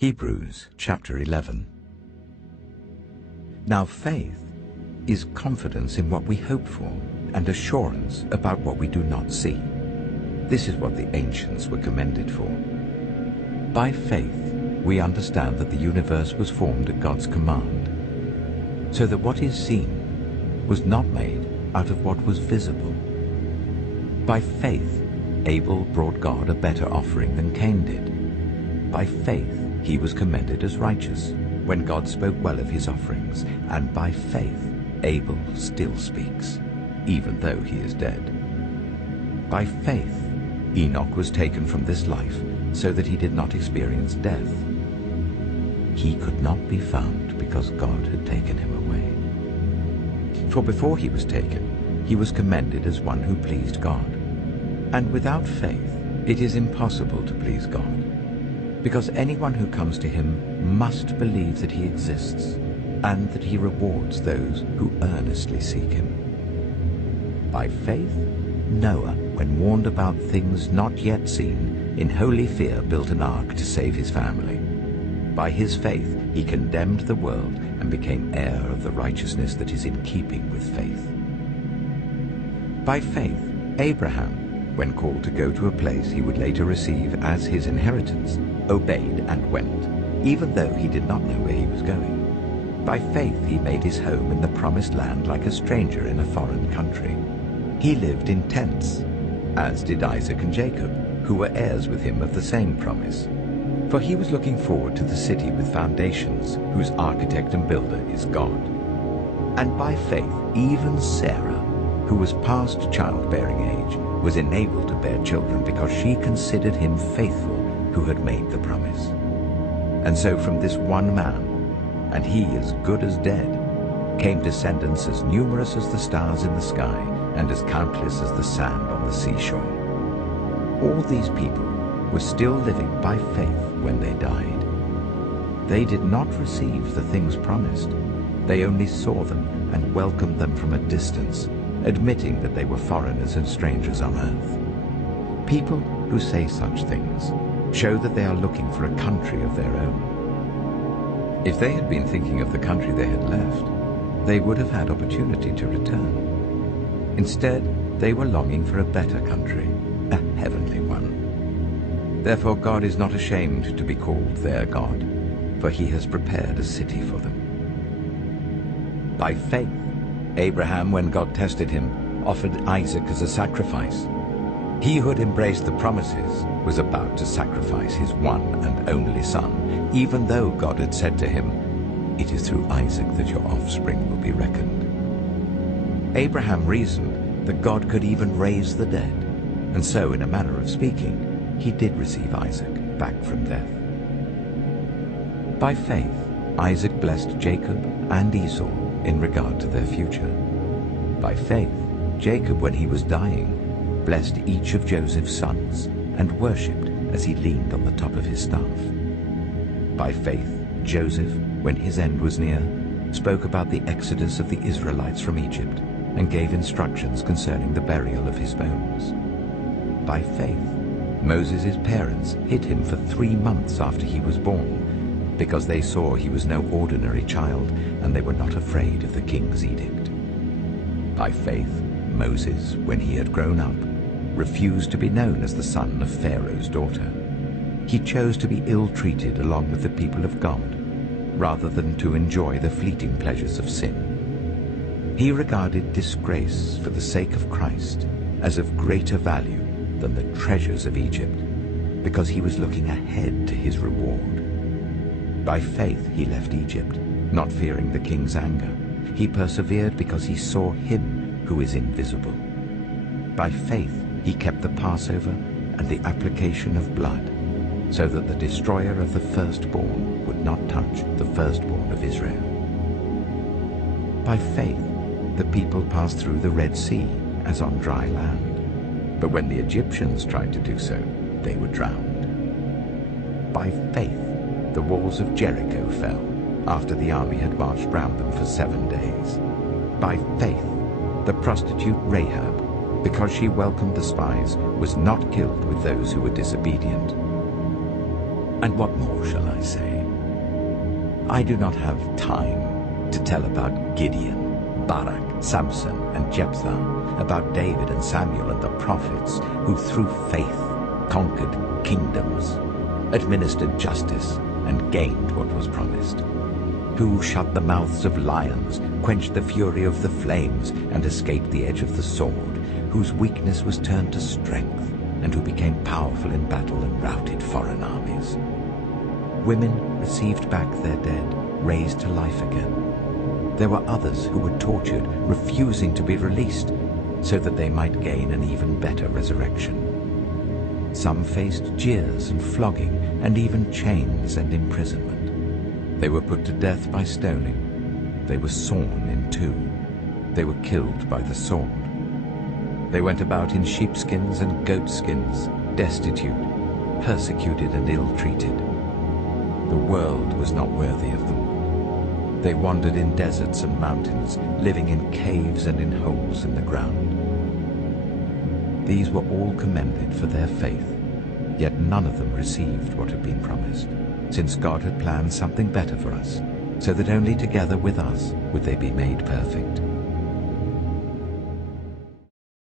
Hebrews chapter 11. Now faith is confidence in what we hope for and assurance about what we do not see. This is what the ancients were commended for. By faith we understand that the universe was formed at God's command, so that what is seen was not made out of what was visible. By faith Abel brought God a better offering than Cain did. By faith he was commended as righteous when God spoke well of his offerings, and by faith Abel still speaks, even though he is dead. By faith Enoch was taken from this life so that he did not experience death. He could not be found because God had taken him away. For before he was taken, he was commended as one who pleased God. And without faith it is impossible to please God, because anyone who comes to him must believe that he exists, and that he rewards those who earnestly seek him. By faith, Noah, when warned about things not yet seen, in holy fear built an ark to save his family. By his faith he condemned the world and became heir of the righteousness that is in keeping with faith. By faith, Abraham, when called to go to a place he would later receive as his inheritance, obeyed and went, even though he did not know where he was going. By faith he made his home in the promised land like a stranger in a foreign country. He lived in tents, as did Isaac and Jacob, who were heirs with him of the same promise. For he was looking forward to the city with foundations, whose architect and builder is God. And by faith even Sarah, who was past childbearing age, was enabled to bear children because she considered him faithful who had made the promise. And so from this one man, and he as good as dead, came descendants as numerous as the stars in the sky and as countless as the sand on the seashore. All these people were still living by faith when they died. They did not receive the things promised. They only saw them and welcomed them from a distance, admitting that they were foreigners and strangers on earth. People who say such things show that they are looking for a country of their own. If they had been thinking of the country they had left, they would have had opportunity to return. Instead, they were longing for a better country, a heavenly one. Therefore God is not ashamed to be called their God, for he has prepared a city for them. By faith, Abraham, when God tested him, offered Isaac as a sacrifice. He who had embraced the promises was about to sacrifice his one and only son, even though God had said to him, "It is through Isaac that your offspring will be reckoned." Abraham reasoned that God could even raise the dead, and so, in a manner of speaking, he did receive Isaac back from death. By faith, Isaac blessed Jacob and Esau in regard to their future. By faith, Jacob, when he was dying, blessed each of Joseph's sons and worshipped as he leaned on the top of his staff. By faith, Joseph, when his end was near, spoke about the exodus of the Israelites from Egypt and gave instructions concerning the burial of his bones. By faith, Moses' parents hid him for 3 months after he was born, because they saw he was no ordinary child, and they were not afraid of the king's edict. By faith, Moses, when he had grown up, refused to be known as the son of Pharaoh's daughter. He chose to be ill-treated along with the people of God, rather than to enjoy the fleeting pleasures of sin. He regarded disgrace for the sake of Christ as of greater value than the treasures of Egypt, because he was looking ahead to his reward. By faith he left Egypt, not fearing the king's anger. He persevered because he saw him who is invisible. By faith he kept the Passover and the application of blood, so that the destroyer of the firstborn would not touch the firstborn of Israel. By faith the people passed through the Red Sea as on dry land, but when the Egyptians tried to do so, they were drowned. By faith the walls of Jericho fell after the army had marched round them for 7 days. By faith the prostitute Rahab, because she welcomed the spies, was not killed with those who were disobedient. And what more shall I say? I do not have time to tell about Gideon, Barak, Samson, and Jephthah, about David and Samuel and the prophets, who through faith conquered kingdoms, administered justice, and gained what was promised, who shut the mouths of lions, quenched the fury of the flames, and escaped the edge of the sword, whose weakness was turned to strength, and who became powerful in battle and routed foreign armies. Women received back their dead, raised to life again. There were others who were tortured, refusing to be released, so that they might gain an even better resurrection. Some faced jeers and flogging, and even chains and imprisonment. They were put to death by stoning. They were sawn in two. They were killed by the sword. They went about in sheepskins and goatskins, destitute, persecuted and ill-treated. The world was not worthy of them. They wandered in deserts and mountains, living in caves and in holes in the ground. These were all commended for their faith, yet none of them received what had been promised, since God had planned something better for us, so that only together with us would they be made perfect.